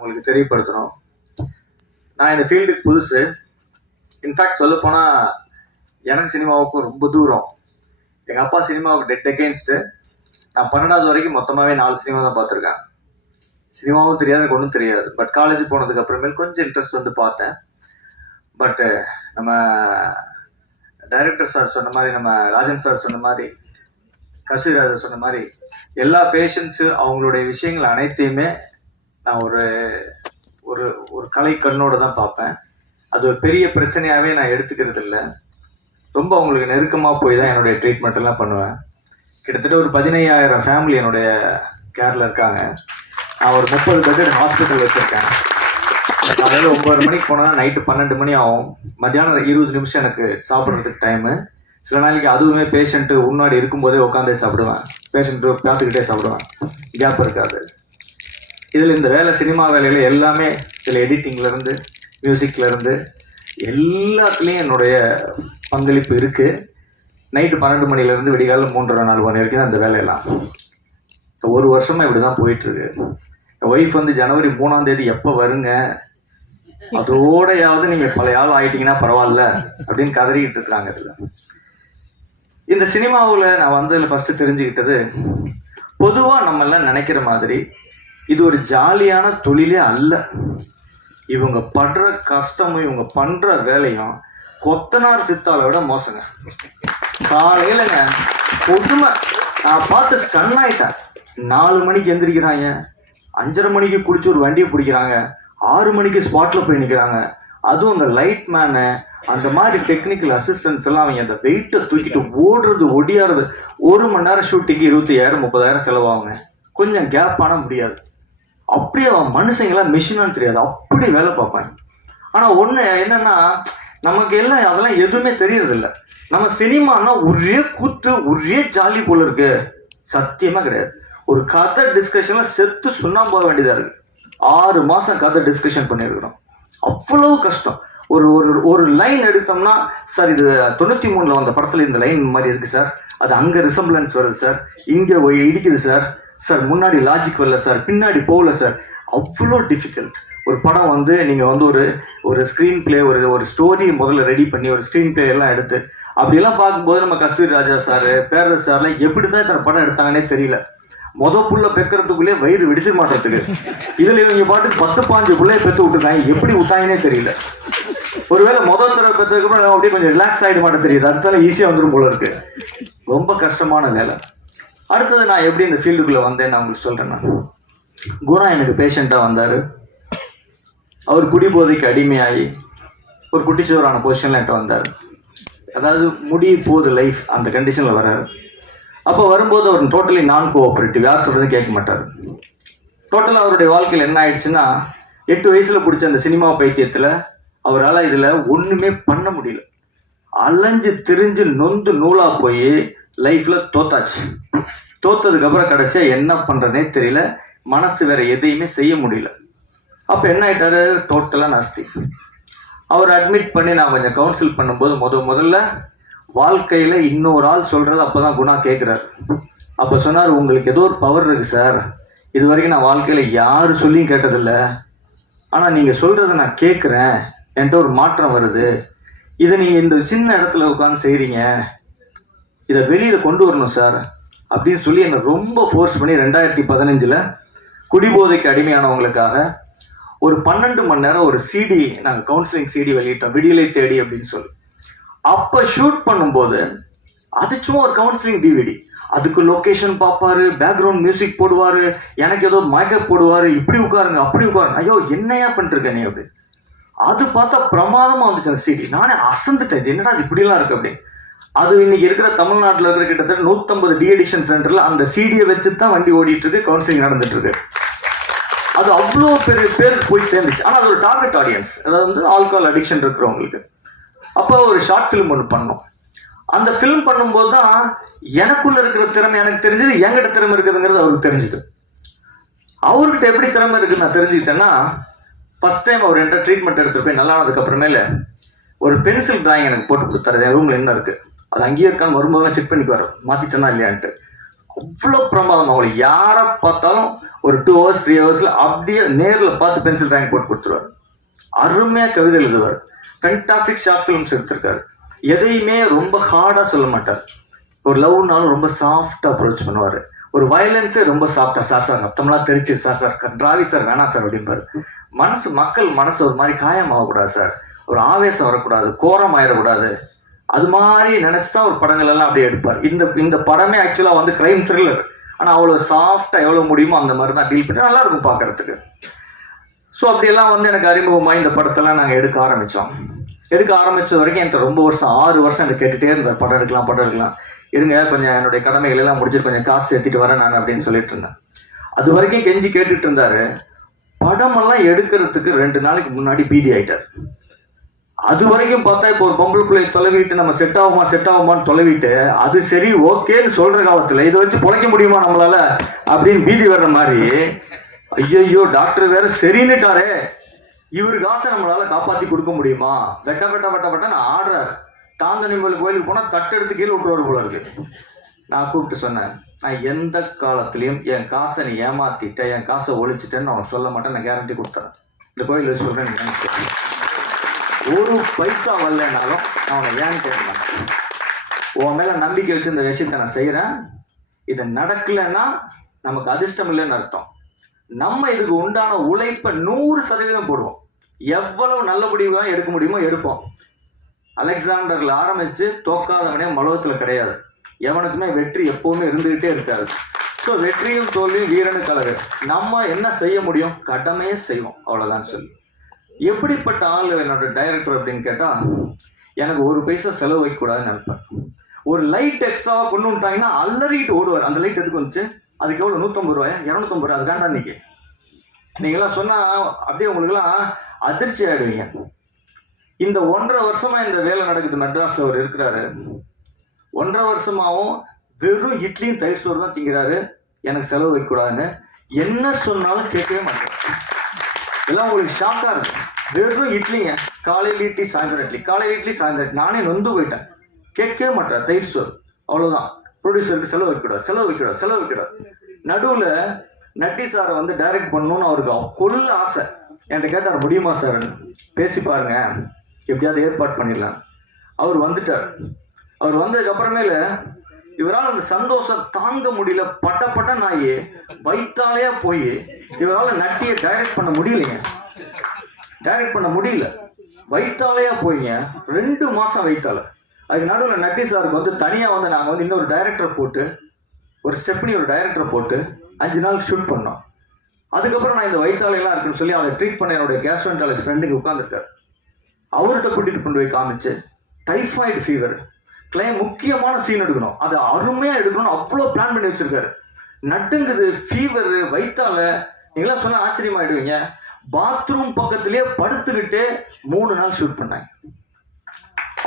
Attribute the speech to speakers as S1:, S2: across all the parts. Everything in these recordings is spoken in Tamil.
S1: உங்களுக்கு தெரியப்படுத்தணும். நான் இந்த ஃபீல்டுக்கு புதுசு. இன்ஃபேக்ட் சொல்லப்போனால் எனக்கு சினிமாவுக்கும் ரொம்ப தூரம். எங்கள் அப்பா சினிமாவுக்கு டெட் அகேன்ஸ்ட்டு நான் பன்னெண்டாவது வரைக்கும் மொத்தமாகவே நாலு சினிமா தான் பார்த்துருக்கேன். சினிமாவும் தெரியாது எனக்கு ஒன்றும் தெரியாது. பட் காலேஜ் போனதுக்கு அப்புறமேல் கொஞ்சம் இன்ட்ரெஸ்ட் வந்து பார்த்தேன். பட்டு நம்ம டைரக்டர் சார் சொன்ன மாதிரி நம்ம ராஜன் சார் சொன்ன மாதிரி கஸ்தூரிராஜர் சொன்ன மாதிரி எல்லா பேஷண்ட்ஸு அவங்களுடைய விஷயங்கள் அனைத்தையுமே நான் ஒரு ஒரு ஒரு கலை கண்ணோடு தான் பார்ப்பேன். அது ஒரு பெரிய பிரச்சனையாகவே நான் எடுத்துக்கிறது இல்லை ரொம்ப அவங்களுக்கு நெருக்கமாக போய் தான் என்னுடைய ட்ரீட்மெண்ட் எல்லாம் பண்ணுவேன். கிட்டத்தட்ட ஒரு பதினையாயிரம் ஃபேமிலி என்னுடைய கேரில் இருக்காங்க. நான் ஒரு முப்பது பெட் ஹாஸ்பிட்டல் வச்சுருக்கேன். காலையில் ஒம்பது மணிக்கு போனால் நைட்டு பன்னெண்டு மணி ஆகும். மத்தியானம் இருபது நிமிஷம் எனக்கு சாப்பிட்றதுக்கு டைமு சில நாளைக்கு அதுவுமே பேஷண்ட்டு முன்னாடி இருக்கும்போதே உட்காந்தே சாப்பிடுவேன். பேஷண்ட்டு பார்த்துக்கிட்டே சாப்பிடுவேன். கேப் இருக்காது. இதில் இந்த வேலை சினிமா வேலையில் எல்லாமே இதில் எடிட்டிங்லேருந்து மியூசிக்லேருந்து எல்லாத்துலேயும் என்னுடைய பங்களிப்பு இருக்குது நைட்டு பன்னெண்டு மணிலேருந்து விடிகாலம் மூன்றரை நாலு மணி வரைக்கும் அந்த வேலையெல்லாம். ஒரு வருஷமாக இப்படி தான் போயிட்டுருக்கு. என் ஒய்ஃப் வந்து ஜனவரி மூணாம் தேதி எப்போ வருங்க? அதோடையாவது நீங்கள் பழைய ஆள் ஆயிட்டீங்கன்னா பரவாயில்ல அப்படின்னு கதறிக்கிட்டு இருக்கிறாங்க இதில். இந்த சினிமாவில் நான் வந்ததில் ஃபஸ்ட்டு தெரிஞ்சுக்கிட்டது பொதுவாக நம்ம நினைக்கிற மாதிரி இது ஒரு ஜாலியான தொழிலே அல்ல. இவங்க படுற கஷ்டமும் இவங்க பண்ணுற வேலையும் கொத்தனார் சித்தாலை விட மோசங்க. காலையிலங்க கொடுமை நான் பார்த்து ஸ்டன் ஆயிட்டேன். நாலு மணிக்கு எந்திரிக்கிறாங்க. அஞ்சரை மணிக்கு குளிச்சு ஒரு வண்டியை பிடிக்கிறாங்க. ஆறு மணிக்கு ஸ்பாட்ல போய் நிற்கிறாங்க அதுவும் அந்த லைட் மேனு அந்த மாதிரி டெக்னிக்கல் அசிஸ்டன்ஸ் எல்லாம் அவங்க அந்த வெயிட்டை தூக்கிட்டு ஓடுறது ஒடியாறது ஒரு மணி நேரம் ஷூட்டிங்கு இருபத்தி ஆயிரம் முப்பதாயிரம் செலவாகுங்க. கொஞ்சம் கேப் ஆனால் முடியாது. அப்படியே மனுஷங்களாம் மிஷினும் தெரியாது. அப்படி வேலை பார்ப்பாங்க ஆனால் ஒன்று என்னென்னா நமக்கு எல்லாம் அதெல்லாம் எதுவுமே தெரியறதில்ல. நம்ம சினிமானா ஒரே கூத்து ஒரே ஜாலி போல இருக்கு. சத்தியமாக கிடையாது. ஒரு கதை டிஸ்கஷனில் செத்து சுண்ணாம்பு போக வேண்டியதாக இருக்குது ஆறு மாதம் கதை டிஸ்கஷன் பண்ணியிருக்கிறோம். அவ்வளவு கஷ்டம். ஒரு ஒரு ஒரு லைன் எடுத்தோம்னா சார் இது தொண்ணூற்றி மூணில் வந்த படத்தில் இந்த லைன் மாதிரி இருக்குது சார். அது அங்கே ரிசம்பிளன்ஸ் வருது சார். இங்கே இடிக்குது சார். சார் முன்னாடி லாஜிக் வரல சார் பின்னாடி போகல சார் அவ்வளோ டிஃபிகல்ட் ஒரு படம் வந்து நீங்கள் வந்து ஒரு ஒரு ஸ்க்ரீன் பிளே ஒரு ஒரு ஸ்டோரி முதல்ல ரெடி பண்ணி ஒரு ஸ்க்ரீன் பிளே எல்லாம் எடுத்து அப்படியெல்லாம் பார்க்கும்போது நம்ம கஸ்தூரி ராஜா சார் பேரரசு சார்லாம் எப்படி தான் இத்தனை படம் எடுத்தாங்கன்னே தெரியல. மொத புள்ள பெக்கிறதுக்குள்ளே வயிறு வெடிச்சு மாட்டுறதுக்கு இதில் இவங்க பாட்டுக்கு பத்து பாஞ்சு பிள்ளைய பெற்று விட்டுருக்காங்க. எப்படி விட்டாங்கன்னே தெரியல. ஒருவேளை மொதல் தடவை பெற்றதுக்கப்புறம் அப்படியே கொஞ்சம் ரிலாக்ஸ் ஆகிட மாட்டேன் தெரியுது. அடுத்தால ஈஸியாக வந்துடும் போல இருக்கு. ரொம்ப கஷ்டமான வேலை. அடுத்தது நான் எப்படி இந்த ஃபீல்டுக்குள்ளே வந்தேன் நான் உங்களுக்கு சொல்கிறேன் நான். குணா எனக்கு பேஷண்ட்டாக வந்தார். அவர் குடிபோதைக்கு அடிமையாகி ஒரு குட்டிச்சுவரான பொசிஷனில் என்கிட்ட வந்தார். அதாவது முடிய போகுது லைஃப் அந்த கண்டிஷனில் வராரு. அப்போ வரும்போது அவர் டோட்டலி நான் கோஆப்ரேட்டிவ் யார் சொல்கிறதும் கேட்க மாட்டார். டோட்டலாக அவருடைய வாழ்க்கையில் என்ன ஆயிடுச்சுன்னா எட்டு வயசில் பிடிச்ச அந்த சினிமா பைத்தியத்தில் அவரால் இதில் ஒன்றுமே பண்ண முடியல. அலைஞ்சு திரிஞ்சு நொந்து நூலாக போய் லைஃப்பில் தோத்தாச்சு. தோத்ததுக்கப்புறம் கடைசியாக என்ன பண்ணுறதுனே தெரியல. மனசு வேற எதையுமே செய்ய முடியல. அப்போ என்ன ஆகிட்டாரு டோட்டலாக நாஸ்தி அவர் அட்மிட் பண்ணி நான் கொஞ்சம் கவுன்சில் பண்ணும்போது முத முதல்ல வாழ்க்கையில் இன்னொரு ஆள் சொல்கிறது அப்போ தான் குணா கேட்குறாரு அப்போ சொன்னார் உங்களுக்கு ஏதோ ஒரு பவர் இருக்குது சார் இது வரைக்கும் நான் வாழ்க்கையில் யார் சொல்லியும் கேட்டதில்ல. ஆனால் நீங்கள் சொல்கிறத நான் கேட்குறேன் என்கிட்ட ஒரு மாற்றம் வருது. இதை நீங்கள் இந்த சின்ன இடத்துல உட்காந்து செய்கிறீங்க இதை வெளியில் கொண்டு வரணும் சார் அப்படின்னு சொல்லி என்னை ரொம்ப ஃபோர்ஸ் பண்ணி ரெண்டாயிரத்தி பதினஞ்சில் குடிபோதைக்கு அடிமையானவங்களுக்காக ஒரு பன்னெண்டு மணி நேரம் ஒரு சிடி நாங்கள் கவுன்சிலிங் சிடி வெளியிட்டோம் விடியலை தேடி அப்படின்னு சொல்லி. அப்போ ஷூட் பண்ணும்போது அது சும்மா ஒரு கவுன்சிலிங் டிவிடி அதுக்கு லொக்கேஷன் பார்ப்பாரு பேக்ரவுண்ட் மியூசிக் போடுவார் எனக்கு ஏதோ மேக்கப் போடுவார் இப்படி உட்காருங்க அப்படி உட்காருங்க. ஐயோ என்னையா பண்ணிருக்க நீ அப்படி? அது பார்த்தா பிரமாதமாக வந்துச்சு அந்த சிடி. நானே அசந்துட்டேன். இது என்னடா இப்படிலாம் இருக்கு அப்படின்னு. அது இன்னைக்கு இருக்கிற தமிழ்நாட்டில் இருக்கிற கிட்டத்தட்ட நூற்றம்பது டிஎடிஷன் சென்டரில் அந்த சிடியை வச்சு தான் வண்டி ஓடிட்டு இருக்கு கவுன்சிலிங் நடந்துட்டு இருக்கு அது அவ்வளோ பெரிய பேருக்கு போய் சேர்ந்துச்சு. ஆனால் அது ஒரு டார்கெட் ஆடியன்ஸ் அதாவது வந்து ஆல்கஹால் அடிக்ஷன் இருக்கிறவங்களுக்கு. அப்போ ஒரு ஷார்ட் ஃபிலிம் ஒன்று பண்ணோம். அந்த ஃபிலிம் பண்ணும்போது தான் எனக்குள்ள இருக்கிற திறமை எனக்கு தெரிஞ்சது என்கிட்ட திறமை இருக்குதுங்கிறது அவருக்கு தெரிஞ்சுது. அவர்கிட்ட எப்படி திறமை இருக்குன்னு நான் தெரிஞ்சுக்கிட்டேன்னா ஃபஸ்ட் டைம் அவர் என்கிட்ட ட்ரீட்மெண்ட் எடுத்துகிட்டு போய் நல்லா ஒரு பென்சில் டிராயிங் எனக்கு போட்டு கொடுத்தாரு. என் ரூமில் என்ன இருக்குது அது அங்கேயே இருக்கான்னு வரும்போது செக் பண்ணிக்குவார். மாத்திட்டேனா இல்லையான்ட்டு. அவ்வளோ பிரமாதம் அவங்களை யாரை பார்த்தாலும் ஒரு டூ ஹவர்ஸ் த்ரீ ஹவர்ஸில் அப்படியே நேரில் பார்த்து பென்சில் ட்ராயிங் போட்டு கொடுத்துருவார். அருமையாக கவிதை எழுதுவார். ஃபென்டாஸ்டிக் ஷார்ட் ஃபிலிம்ஸ் எடுத்திருக்காரு. எதையுமே ரொம்ப ஹார்டாக சொல்ல மாட்டார். ஒரு லவ்னாலும் ரொம்ப சாஃப்டாக அப்ரோச் பண்ணுவார். ஒரு வயலன்ஸே ரொம்ப சாஃப்டாக சார் சார் ரத்தம்லாம் தெரிச்சு சார் சார் கன்றாவி சார் வேணாம் சார் அப்படிம்பாரு. மனசு மக்கள் மனசு ஒரு மாதிரி காயமாகக்கூடாது சார். ஒரு ஆவேசம் வரக்கூடாது கோரம் ஆயிடக்கூடாது அது மாதிரி நினைச்சு தான் ஒரு படங்கள் எல்லாம் அப்படியே எடுப்பார். இந்த இந்த படமே ஆக்சுவலாக வந்து கிரைம் த்ரில்லர் ஆனால் அவ்வளோ சாஃப்டாக எவ்வளோ முடியுமோ அந்த மாதிரி தான் டீல் பண்ணி நல்லா இருக்கும் பார்க்கறதுக்கு. ஸோ அப்படியெல்லாம் வந்து எனக்கு அறிமுகமாக இந்த படத்தெல்லாம் நாங்கள் எடுக்க ஆரம்பித்தோம் எடுக்க ஆரம்பித்த வரைக்கும் என்கிட்ட ரொம்ப வருஷம் ஆறு வருஷம் எனக்கு கேட்டுகிட்டே இருந்தார். படம் எடுக்கலாம் படம் எடுக்கலாம். இருங்க கொஞ்சம் என்னுடைய கடமைகள் எல்லாம் முடிச்சுட்டு கொஞ்சம் காசு சேர்த்திட்டு வரேன் நான் அப்படின்னு சொல்லிட்டு இருந்தேன். அது வரைக்கும் கெஞ்சி கேட்டுட்டு இருந்தாரு. படமெல்லாம் எடுக்கிறதுக்கு ரெண்டு நாளைக்கு முன்னாடி பீதி ஆயிட்டார். அது வரைக்கும் பார்த்தா இப்போ ஒரு பொம்பளை பிள்ளை தொலைவிட்டு நம்ம செட் ஆகுமா செட் ஆகுமான்னு தொலைவிட்டு அது சரி ஓகேன்னு சொல்ற காலத்துல இதை வச்சு பொழைக்க முடியுமா நம்மளால? அப்படின்னு பீதி வர்ற மாதிரி ஐயோ டாக்டர் வேற சரின்னுட்டாரே இவரு காசை நம்மளால காப்பாத்தி கொடுக்க முடியுமா? வெட்ட வெட்ட வெட்ட வெட்டன்னு ஆடுறாரு. தாந்தனிமலை கோயிலுக்கு போனால் தட்டெடுத்து கீழே விட்டுருவார் போல இருக்கு. நான் கூப்பிட்டு சொன்னேன் நான் எந்த காலத்துலேயும் என் காசை நீ ஏமாற்றிட்டேன் என் காசை ஒழிச்சிட்டேன்னு நான் சொல்ல மாட்டேன் நான் கேரண்டி கொடுத்தேன் இந்த கோயில் வச்சு ஒரு பைசா வரலனாலும் அவனை உன்னை ஏன்னு உன் மேலே நம்பிக்கை வச்சு இந்த விஷயத்தை நான் செய்கிறேன் இது நடக்கலைன்னா நமக்கு அதிர்ஷ்டம் இல்லைன்னு அர்த்தம். நம்ம இதுக்கு உண்டான உழைப்பை நூறு சதவீதம் போடுவோம் எவ்வளவு நல்லபடியாக எடுக்க முடியுமோ எடுப்போம். அலெக்சாண்டர்ல ஆரம்பிச்சு தோக்காதவனே மலோகத்துல கிடையாது. எவனுக்குமே வெற்றி எப்பவுமே இருந்துகிட்டே இருக்காது. ஸோ வெற்றியும் தோல்வியும் வீரனுக்கு அழகு நம்ம என்ன செய்ய முடியும்? கடமையே செய்வோம். அவ்வளோதான் சொல்லி. எப்படிப்பட்ட ஆள் என்னோட டைரக்டர் அப்படின்னு கேட்டால் எனக்கு ஒரு பைசா செலவு வைக்கக்கூடாதுன்னு நினைப்பேன். ஒரு லைட் எக்ஸ்ட்ராவாக கொண்டு வந்துட்டாங்கன்னா அல்லறிட்டு ஓடுவார். அந்த லைட் எதுக்கு வந்துச்சு? அதுக்கு எவ்வளோ நூற்றம்பது ரூபாயா? இரநூத்தம்பது ரூபாய். அது வேண்டாம் இன்னைக்கு. நீங்களாம் சொன்னால் அப்படியே உங்களுக்குலாம் அதிர்ச்சி ஆயிடுவீங்க. இந்த ஒன்றரை வருஷமா இந்த வேலை நடக்குது மெட்ராஸ்ல அவர் இருக்கிறாரு. ஒன்றரை வருஷமாவும் வெறும் இட்லியும் தயிர் சோறு தான் திங்கிறாரு. எனக்கு செலவு வைக்கக்கூடாதுன்னு. என்ன சொன்னாலும் கேட்கவே மாட்டேன் எல்லாம் உங்களுக்கு ஷாக்கா இருக்கும் வெறும் இட்லிங்க. காலையில் இட்லி சாயந்தரம் இட்லி. காலையில் இட்லி சாயந்தரம் இட்லி. நானே நொந்து போயிட்டேன். கேட்கவே மாட்டேன் தயிர் சோறு. அவ்வளவுதான். ப்ரொடியூசருக்கு செலவு வைக்கக்கூடாது. செலவு வைக்கக்கூடாது. செலவு வைக்கக்கூடாது. நடுவுல நட்டி சாரை வந்து டைரக்ட் பண்ணணும்னு அவருக்கு கொள்ள ஆசை. என்கிட்ட கேட்டார் முடியுமா சார்? பேசி பாருங்க. எப்படியாவது ஏற்பாடு பண்ணிடலாம். அவர் வந்துட்டார். அவர் வந்ததுக்கு அப்புறமேல இவரால் அந்த சந்தோஷம் தாங்க முடியல. பட்ட பட்ட நாயி வைத்தாலையா போய் இவரால் நட்டியை டைரக்ட் பண்ண முடியலைங்க. டைரக்ட் பண்ண முடியல. வைத்தாலையா போய்ங்க. ரெண்டு மாசம் வைத்தால அதுக்கு நடுவில் நட்டி சாருக்கு வந்து தனியாக வந்து நாங்கள் வந்து இன்னொரு டைரக்டரை போட்டு ஒரு ஸ்டெப்னி ஒரு டைரக்டரை போட்டு அஞ்சு நாள் ஷூட் பண்ணோம். அதுக்கப்புறம் நான் இந்த வைத்தாலையெல்லாம் இருக்குன்னு சொல்லி அதை ட்ரீட் பண்ண என்னோட கேஸ்ட்ரோன்டாலஜிஸ்ட் ஃப்ரெண்டுக்கு உட்காந்துருக்காரு அவர்கிட்ட கூட்டிட்டு கொண்டு போய் காமிச்சு டைஃபாய்டு ஃபீவர் கிளை முக்கியமான சீன் எடுக்கணும். அதை அருமையா எடுக்கணும்னு அவ்வளோ பிளான் பண்ணி வச்சிருக்காரு. நட்டுங்குது ஃபீவர் வயிற்றால நீங்களாம் சொன்னா ஆச்சரியமாயிடுவீங்க. பாத்ரூம் பக்கத்திலேயே படுத்துக்கிட்டு மூணு நாள் ஷூட் பண்ணாங்க.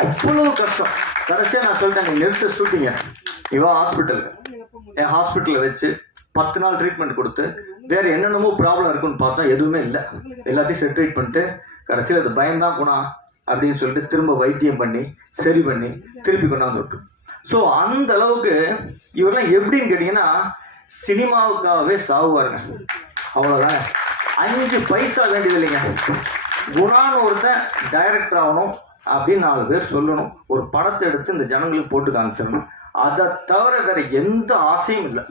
S1: அவ்வளவு கஷ்டம். கடைசியா நான் சொல்லிட்டேன் நிறுத்த ஷூட்டிங்க இவன் ஹாஸ்பிட்டலுக்கு என் ஹாஸ்பிட்டலில் வச்சு பத்து நாள் ட்ரீட்மெண்ட் கொடுத்து வேற என்னென்னமோ ப்ராப்ளம் இருக்குன்னு பார்த்தா எதுவுமே இல்லை. எல்லாத்தையும் செட்ரேட் பண்ணிட்டு கடைசியில் அது பயம்தான் குணா அப்படின்னு சொல்லிட்டு திரும்ப வைத்தியம் பண்ணி சரி பண்ணி திருப்பி கொண்டாந்து விட்டு ஸோ அந்த அளவுக்கு இவரெல்லாம் எப்படின்னு கேட்டிங்கன்னா சினிமாவுக்காகவே சாவுவாருங்க. அவ்வளோதான் அஞ்சு பைசா வேண்டியது இல்லைங்க. குணான்னு ஒருத்தன் டைரக்டர் ஆகணும் அப்படின்னு நாலு பேர் சொல்லணும். ஒரு படத்தை எடுத்து இந்த ஜனங்களுக்கு போட்டு காமிச்சிடணும். அதை தவிர வேற எந்த ஆசையும் இல்லை.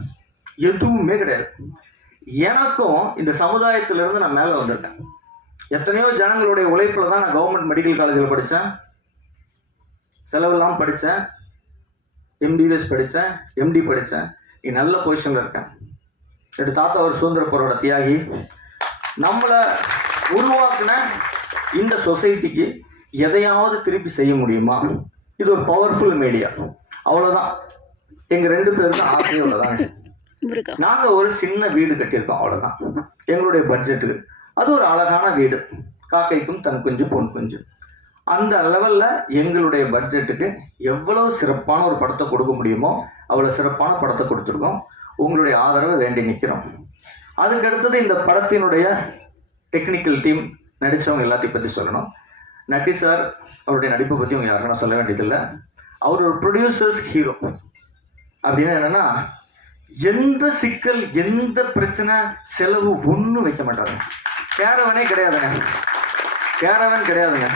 S1: எதுவுமே கிடையாது. எனக்கும் இந்த சமுதாயத்திலிருந்து நான் மேலே வந்திருக்கேன். எத்தனையோ ஜனங்களுடைய உழைப்பில் தான் நான் கவர்மெண்ட் மெடிக்கல் காலேஜில் படித்தேன் செலவெல்லாம் படித்தேன் எம்பிபிஎஸ் படித்தேன் எம்டி படித்தேன் நீ நல்ல பொசிஷனில் இருக்கேன் என் தாத்தா ஒரு சுதந்திர போராட தியாகி. நம்மளை உருவாக்குன இந்த சொசைட்டிக்கு எதையாவது திருப்பி செய்ய முடியுமா? இது ஒரு பவர்ஃபுல் மீடியா அவ்வளோதான் எங்கள் ரெண்டு பேருக்கும் ஆசையும் அவ்வளோதாங்க நாங்கள் ஒரு சின்ன வீடு கட்டியிருக்கோம் அவ்வளோதான் எங்களுடைய பட்ஜெட்டுக்கு அது ஒரு அழகான வீடு. காக்கைக்கும் தன் குஞ்சு பொன் குஞ்சு. அந்த லெவலில் எங்களுடைய பட்ஜெட்டுக்கு எவ்வளவு சிறப்பான ஒரு படத்தை கொடுக்க முடியுமோ அவ்வளோ சிறப்பான படத்தை கொடுத்துருக்கோம். உங்களுடைய ஆதரவை வேண்டி நிற்கிறோம் அதுக்கடுத்தது இந்த படத்தினுடைய டெக்னிக்கல் டீம் நடித்தவங்க எல்லாத்தையும் பற்றி சொல்லணும். நட்டி சார் அவருடைய நடிப்பை பற்றி அவங்க யாருன்னா சொல்ல வேண்டியதில்லை. அவர் ஒரு ப்ரொடியூசர்ஸ் ஹீரோ அப்படின்னு என்னென்னா எந்த சிக்கல் எந்த பிரச்சனை செலவு ஒன்றும் வைக்க மாட்டாங்க. கேரவனே கிடையாதுங்க. கேரவன் கிடையாதுங்க.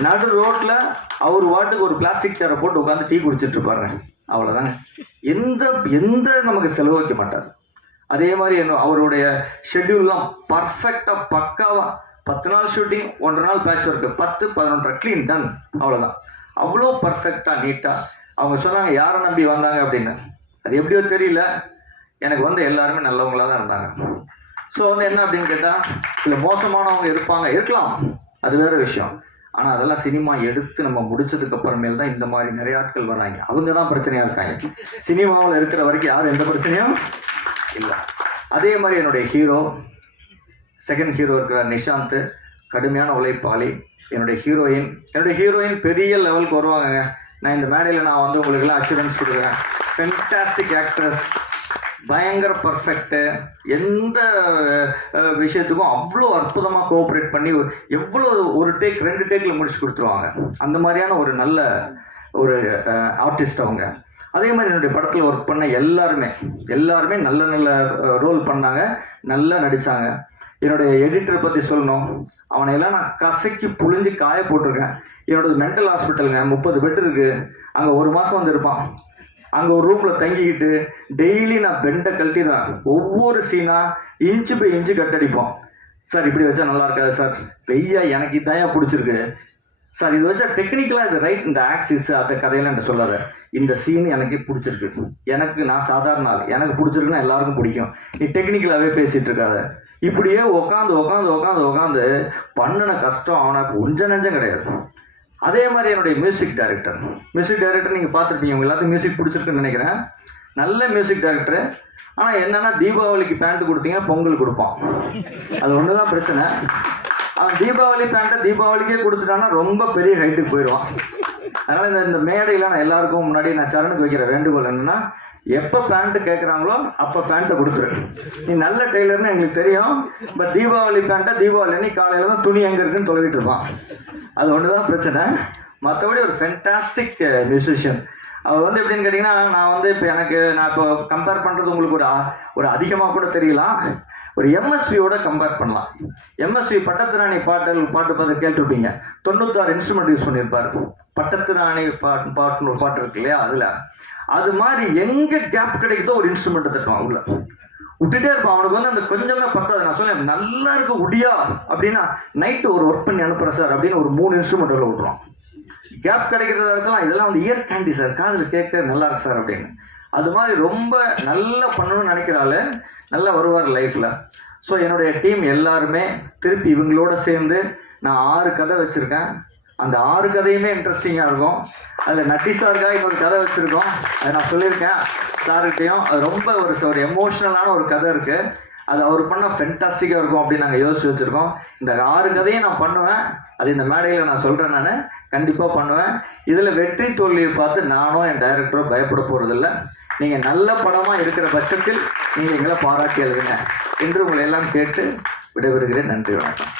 S1: நடு ரோட்டில் அவர் வாட்டுக்கு ஒரு பிளாஸ்டிக் சேரை போட்டு உட்காந்து டீ குடிச்சிட்டு இருப்பாருங்க. அவ்வளோதாங்க எந்த எந்த நமக்கு செலவு வைக்க மாட்டார். அதே மாதிரி என்ன- அவருடைய ஷெட்யூல்லாம் பர்ஃபெக்டாக பக்காவாக பத்து நாள் ஷூட்டிங் ஒன்றரை நாள் பேட்ச் ஒர்க்கு பத்து பதினொன்றரை க்ளீன் டன் அவ்வளோதான் அவ்வளோ பர்ஃபெக்டாக நீட்டாக அவங்க சொன்னாங்க யாரை நம்பி வந்தாங்க? அப்படின்னு. அது எப்படியோ தெரியல. எனக்கு வந்து எல்லாருமே நல்லவங்களாக தான் இருந்தாங்க. ஸோ வந்து என்ன அப்படின்னு கேட்டால் இல்லை மோசமானவங்க இருப்பாங்க. இருக்கலாம். அது வேற விஷயம். ஆனால் அதெல்லாம் சினிமா எடுத்து நம்ம முடிச்சதுக்கு அப்புறமேல் தான் இந்த மாதிரி நிறைய ஆட்கள் வர்றாங்க. அவங்க தான் பிரச்சனையாக இருக்காங்க. சினிமாவில் இருக்கிற வரைக்கும் யாரும் எந்த பிரச்சனையும் இல்லை. அதே மாதிரி என்னுடைய ஹீரோ செகண்ட் ஹீரோ இருக்கிற நிஷாந்த். கடுமையான உழைப்பாளி. என்னுடைய ஹீரோயின் என்னுடைய ஹீரோயின் பெரிய லெவலுக்கு வருவாங்கங்க. நான் இந்த மேடையில் நான் வந்து உங்களுக்கெல்லாம் அஷூரன்ஸ் கொடுக்குறேன். ஃபென்டாஸ்டிக் ஆக்ட்ரஸ் பயங்கர பர்ஃபெக்ட்டு எந்த விஷயத்துக்கும் அவ்வளோ அற்புதமாக கோஆப்ரேட் பண்ணி எவ்வளோ ஒரு டேக் ரெண்டு டேக்கில் முடிச்சு கொடுத்துருவாங்க. அந்த மாதிரியான ஒரு நல்ல ஒரு ஆர்டிஸ்ட் அவங்க. அதே மாதிரி என்னுடைய படத்தில் ஒர்க் பண்ண எல்லாருமே எல்லாருமே நல்ல நல்ல ரோல் பண்ணாங்க நல்லா நடித்தாங்க என்னுடைய எடிட்டரை பற்றி சொல்லணும். அவனை எல்லாம் நான் கசக்கி புழிஞ்சு காய போட்டிருக்கேன். என்னோடய மென்டல் ஹாஸ்பிட்டலுங்க முப்பது பெட் இருக்குது அங்கே ஒரு மாதம் வந்து இருப்பான். அங்கே ஒரு ரூமில் தங்கிக்கிட்டு டெய்லி நான் பெண்டை கழட்டிடுவேன். ஒவ்வொரு சீனாக இன்ச்சு பை இன்ச்சு கட்டடிப்போம் சார் இப்படி வச்சா நல்லா இருக்காது சார். பெய்யா எனக்கு இதாயா பிடிச்சிருக்கு. சார் இது வச்சா டெக்னிக்கலாக இது ரைட் இந்த ஆக்சிஸ் அந்த கதையெல்லாம் என்கிட்ட சொல்லாத. இந்த சீன் எனக்கு பிடிச்சிருக்கு. எனக்கு நான் சாதாரண ஆள். எனக்கு பிடிச்சிருக்குன்னா எல்லாருக்கும் பிடிக்கும். நீ டெக்னிக்கலாகவே பேசிகிட்டு இருக்காத. இப்படியே உட்காந்து உட்காந்து உட்காந்து உட்காந்து பண்ணின கஷ்டம் அவனுக்கு கொஞ்சம் நெஞ்சம் கிடையாது. அதே மாதிரி என்னுடைய மியூசிக் டைரக்டர் மியூசிக் டைரக்டர் நீங்கள் பார்த்துருப்பீங்க உங்கள் எல்லாத்துக்கும் மியூசிக் பிடிச்சிருக்குன்னு நினைக்கிறேன். நல்ல மியூசிக் டைரக்டர் ஆனால் என்னென்னா தீபாவளிக்கு பேண்ட் கொடுத்தீங்கன்னா பொங்கல் கொடுப்பான். அது ஒன்று தான் பிரச்சனை. அவன் தீபாவளி பேண்ட்டை தீபாவளிக்கே கொடுத்துட்டான்னா ரொம்ப பெரிய ஹைட்டுக்கு போயிடுவான். அதனால் இந்த இந்த மேடையில் நான் எல்லாருக்கும் முன்னாடி நான் சரணுக்கு வைக்கிற வேண்டுகோள் என்னென்னா எப்போ பேண்ட்டு கேட்குறாங்களோ அப்போ பேண்ட்டை கொடுத்துரு. நீ நல்ல டெய்லர்னு எங்களுக்கு தெரியும். பட் தீபாவளி பேண்ட்டை தீபாவளி அன்னைக்கு காலையில் தான் துணி எங்கே இருக்குன்னு தொலைவிட்டு இருப்பான். அது ஒன்று தான் பிரச்சனை. மற்றபடி ஒரு ஃபென்டாஸ்டிக் மியூசிஷியன் அவர் வந்து எப்படின்னு கேட்டிங்கன்னா நான் வந்து இப்போ எனக்கு நான் இப்போ கம்பேர் பண்ணுறது உங்களுக்கு ஒரு ஒரு அதிகமாக கூட தெரியலாம் ஒரு எம்எஸ்வியோட கம்பேர் பண்ணலாம். எம்எஸ்வி பட்டத்திராணி பாட்டல் பாட்டு பார்த்து கேட்டிருப்பீங்க. தொண்ணூத்தாறு இன்ஸ்ட்ருமெண்ட் யூஸ் பண்ணியிருப்பார். பட்டத்திராணி பாட்டு பாட்டுன்னு ஒரு பாட்டு இருக்கு இல்லையா அதில். அது மாதிரி எங்கே கேப் கிடைக்குதோ ஒரு இன்ஸ்ட்ருமெண்ட் தட்டுவான் உள்ள விட்டுட்டே இருப்பான். அவனுக்கு வந்து அந்த கொஞ்சமே பத்தாது. நான் சொல்லேன் நல்லா இருக்கு உடியா? அப்படின்னா நைட்டு ஒரு ஒர்க் பண்ணி அனுப்புகிறேன் சார் அப்படின்னு ஒரு மூணு இன்ஸ்ட்ருமெண்ட் உள்ள விட்ருவான் கேப் கிடைக்கிற இடத்துல இதெல்லாம் வந்து இயர் கேண்டி சார் காதில் கேட்க நல்லா இருக்கு சார் அப்படின்னு. அது மாதிரி ரொம்ப நல்லா பண்ணணும்னு நினைக்கிறாள் நல்லா வருவார் லைஃப்பில் ஸோ என்னுடைய டீம் எல்லாருமே திருப்பி இவங்களோட சேர்ந்து நான் ஆறு கதை வச்சுருக்கேன். அந்த ஆறு கதையுமே இன்ட்ரெஸ்டிங்காக இருக்கும். அதில் நட்டி சாருக்காக இன்னொரு கதை வச்சுருக்கோம். அதை நான் சொல்லியிருக்கேன் சாருக்கிட்டையும் அது ரொம்ப ஒரு ஒரு எமோஷ்னலான ஒரு கதை இருக்குது அது அவர் பண்ண ஃபென்டாஸ்டிக்காக இருக்கும் அப்படின்னு நாங்கள் யோசிச்சு வச்சுருக்கோம். இந்த ஆறு கதையும் நான் பண்ணுவேன். அது இந்த மேடையில் நான் சொல்கிறேன் நான். கண்டிப்பாக பண்ணுவேன். இதில் வெற்றி தோல்வியை பார்த்து நானும் என் டைரக்டரோ பயப்பட போகிறதில்ல நீங்கள் நல்ல படமாக இருக்கிற பட்சத்தில் நீங்கள் எங்களை பாராட்டி எழுதுங்க. என்று உங்களை எல்லாம் கேட்டு விடைபெறுகிறேன். நன்றி வணக்கம்.